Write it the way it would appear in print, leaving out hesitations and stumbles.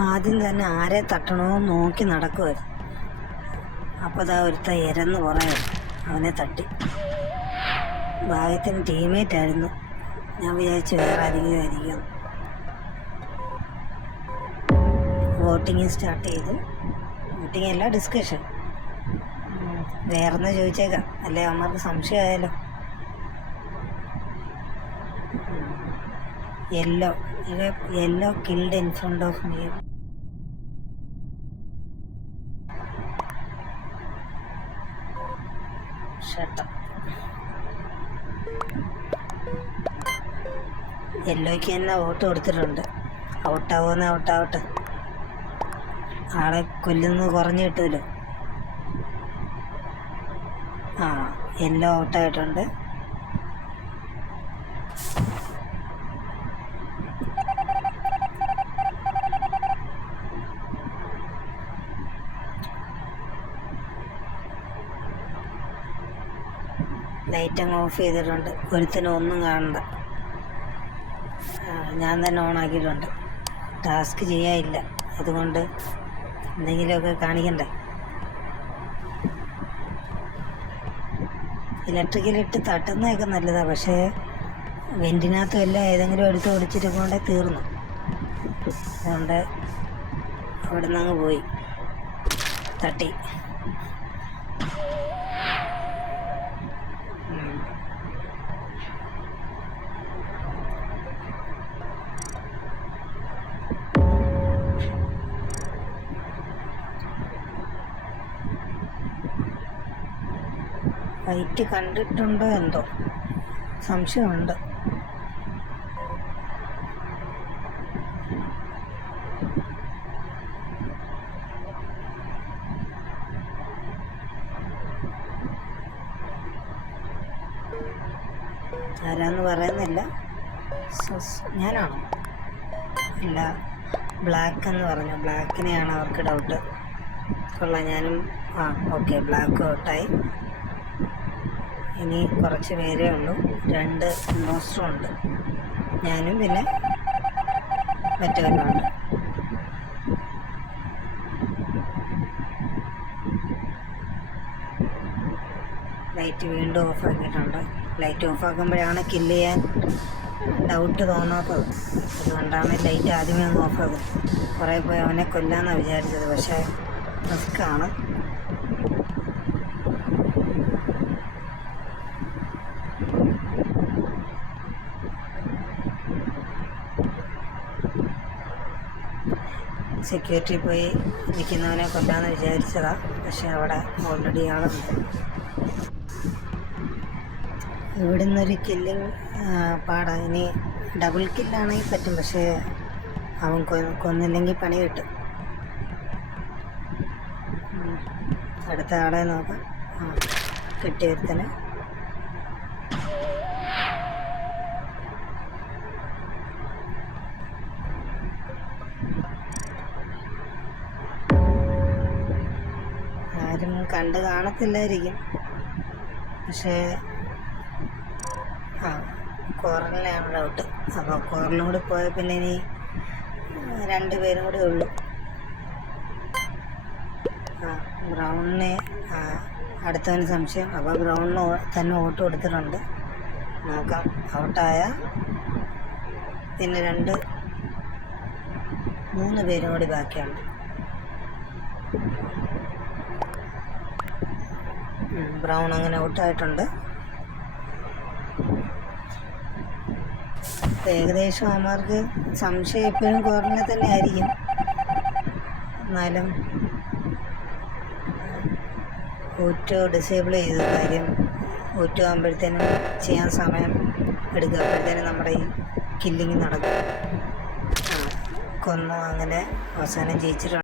ആദ്യം തന്നെ ആരെ തട്ടണമെന്ന് നോക്കി നടക്കുമായിരുന്നു. അപ്പോൾ അതാ ഒരുത്ത ഇരന്ന് പുറകെ അവനെ തട്ടി. ഭാഗ്യത്തിന് ടീമേറ്റ് ആയിരുന്നു. ഞാൻ വിചാരിച്ചു വേറെ ആയിരിക്കും. വോട്ടിങ് സ്റ്റാർട്ട് ചെയ്തു. വോട്ടിങ് അല്ല, ഡിസ്കഷൻ. വേറെന്ന് ചോദിച്ചേക്കാം, അല്ലേ അവന്മാർക്ക് സംശയമായാലോ. Yellow killed in front of me. യെല്ലോയ്ക്ക് തന്നെ വോട്ട് കൊടുത്തിട്ടുണ്ട്. ഔട്ടാവുമെന്ന് ഔട്ടാവട്ടെ. ആളെ കൊല്ലുന്നത് കുറഞ്ഞു കിട്ടുമല്ലോ. യെല്ലോ ഔട്ടായിട്ടുണ്ട്. ലൈറ്റ് അങ്ങ് ഓഫ് ചെയ്തിട്ടുണ്ട്. ഒരുത്തിനും ഒന്നും കാണണ്ട. ഞാൻ തന്നെ ഓണാക്കിയിട്ടുണ്ട്. ടാസ്ക് ചെയ്യാനില്ല, അതുകൊണ്ട് എന്തെങ്കിലുമൊക്കെ കാണിക്കണ്ടേ. ഇലക്ട്രിക്കലിട്ട് തട്ടുന്നതൊക്കെ നല്ലതാണ്, പക്ഷേ വെൻറ്റിനകത്തും എല്ലാം ഏതെങ്കിലും എടുത്ത് ഓടിച്ചിട്ട് കൊണ്ടേ തീർന്നു. അതുകൊണ്ട് അവിടെ നിന്ന് അങ്ങ് പോയി തട്ടി. ഫൈറ്റ് കണ്ടിട്ടുണ്ടോ എന്തോ സംശയമുണ്ട്. ആരാന്ന് പറയുന്നില്ല. ഞാനാണോ? ഇല്ല, ബ്ലാക്ക് എന്ന് പറഞ്ഞു. ബ്ലാക്കിനെയാണ് അവർക്ക് ഡൗട്ട്. കൊള്ളാം, ഞാനും ഓക്കെ, ബ്ലാക്ക് ഔട്ടായി. ഇനി കുറച്ച് പേരേ ഉള്ളൂ. 2 ഇമ്പോസ്റ്ററും ഉണ്ട്. ഞാനും പിന്നെ മറ്റവരുമുണ്ട്. ലൈറ്റ് വീണ്ടും ഓഫാക്കിയിട്ടുണ്ട്. ലൈറ്റ് ഓഫാക്കുമ്പോഴാണ് കില്ല് ചെയ്യാൻ ഡൗട്ട് തോന്നാത്തത്. അതുകൊണ്ടാണ് ലൈറ്റ് ആദ്യമേ ഒന്ന് ഓഫാക്കുന്നത്. കുറേ പോയി അവനെ കൊല്ലാമെന്നാണ് വിചാരിച്ചത്, പക്ഷേ റിസ്ക്കാണ്. സെക്യൂരിറ്റി പോയി നിൽക്കുന്നവനെ കൊല്ലാമെന്ന് വിചാരിച്ചതാണ്, പക്ഷെ അവിടെ ഓൾറെഡി ആളുണ്ട്. ഇവിടെ നിന്നൊരു കില്ലിങ് പാടാം. ഇനി ഡബിൾ കില്ലാണെങ്കിൽ പറ്റും, പക്ഷേ അവൻ കൊന്നില്ലെങ്കിൽ പണി കിട്ടും. അടുത്ത ആളെ നോക്കാം. കിട്ടിയൊരുത്തന്. ആരും കണ്ട് കാണത്തില്ലായിരിക്കും, പക്ഷേ കോർണറിലാണ് ഡൗട്ട്. അപ്പോൾ കോർണറും കൂടി പോയാൽ പിന്നെ ഇനി 2 പേരും കൂടി ഉള്ളു. ബ്രൗണിനെ അടുത്തവന് സംശയം. അപ്പോൾ ബ്രൗണിന് തന്നെ വോട്ട് കൊടുത്തിട്ടുണ്ട്. നോക്കാം. ഔട്ടായ പിന്നെ 3 പേരും കൂടി ബാക്കിയാണ്. ബ്രൗൺ അങ്ങനെ ഔട്ടായിട്ടുണ്ട്. ഏകദേശം അവന്മാർക്ക് സംശയം എപ്പോഴും കോർണറിൽ തന്നെ ആയിരിക്കും. എന്നാലും ഊറ്റ് ഡിസേബിൾ ചെയ്ത കാര്യം ഊറ്റ് ആകുമ്പോഴത്തേനും ചെയ്യാൻ സമയം എടുക്കുക. അപ്പോഴത്തേനും നമ്മുടെ ഈ കില്ലിങ് നടക്കും. കൊന്നു. അങ്ങനെ അവസാനം ജയിച്ചിട്ടുണ്ട്.